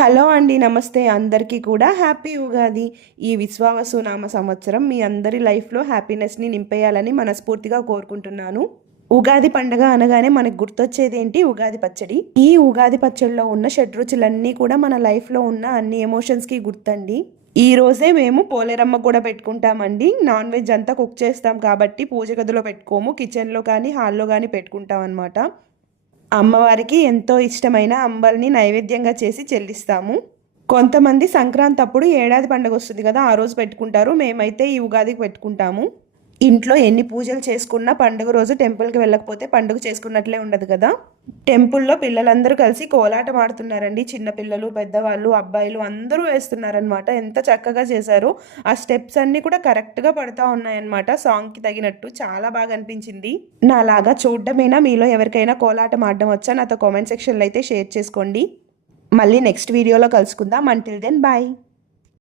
Hello అండి, నమస్తే. అందరికీ కూడా హ్యాపీ ఉగాది. ఈ విశ్వావసు నామ సంవత్సరం మీ అందరి లైఫ్లో హ్యాపీనెస్ని నింపేయాలని మనస్ఫూర్తిగా కోరుకుంటున్నాను. ఉగాది పండగ అనగానే మనకు గుర్తొచ్చేది ఏంటి? ఉగాది పచ్చడి. ఈ ఉగాది పచ్చడిలో ఉన్న షడ్రుచులన్నీ కూడా మన లైఫ్లో ఉన్న అన్ని ఎమోషన్స్కి గుర్తండి. ఈ రోజే మేము పోలేరమ్మ కూడా పెట్టుకుంటామండి. నాన్ వెజ్ అంతా కుక్ చేస్తాం కాబట్టి పూజ గదిలో పెట్టుకోము, కిచెన్లో కానీ హాల్లో కానీ పెట్టుకుంటాం అనమాట. అమ్మవారికి ఎంతో ఇష్టమైన అంబల్ని నైవేద్యంగా చేసి చెల్లిస్తాము. కొంతమంది సంక్రాంతి అప్పుడు ఏడాది పండుగ వస్తుంది కదా, ఆ రోజు పెట్టుకుంటారు. మేమైతే ఈ ఉగాదికి పెట్టుకుంటాము. ఇంట్లో ఎన్ని పూజలు చేసుకున్నా పండుగ రోజు టెంపుల్కి వెళ్ళకపోతే పండుగ చేసుకున్నట్లే ఉండదు కదా. టెంపుల్లో పిల్లలందరూ కలిసి కోలాటం ఆడుతున్నారండి. చిన్నపిల్లలు, పెద్దవాళ్ళు, అబ్బాయిలు అందరూ వేస్తున్నారనమాట. ఎంత చక్కగా చేశారు. ఆ స్టెప్స్ అన్నీ కూడా కరెక్ట్గా పడుతూ ఉన్నాయన్నమాట. సాంగ్కి తగినట్టు చాలా బాగా అనిపించింది. నాలాగా చూడడమేనా? మీలో ఎవరికైనా కోలాటం ఆడడం వచ్చా? నాతో కామెంట్ సెక్షన్లో అయితే షేర్ చేసుకోండి. మళ్ళీ నెక్స్ట్ వీడియోలో కలుసుకుందాం. Until then bye.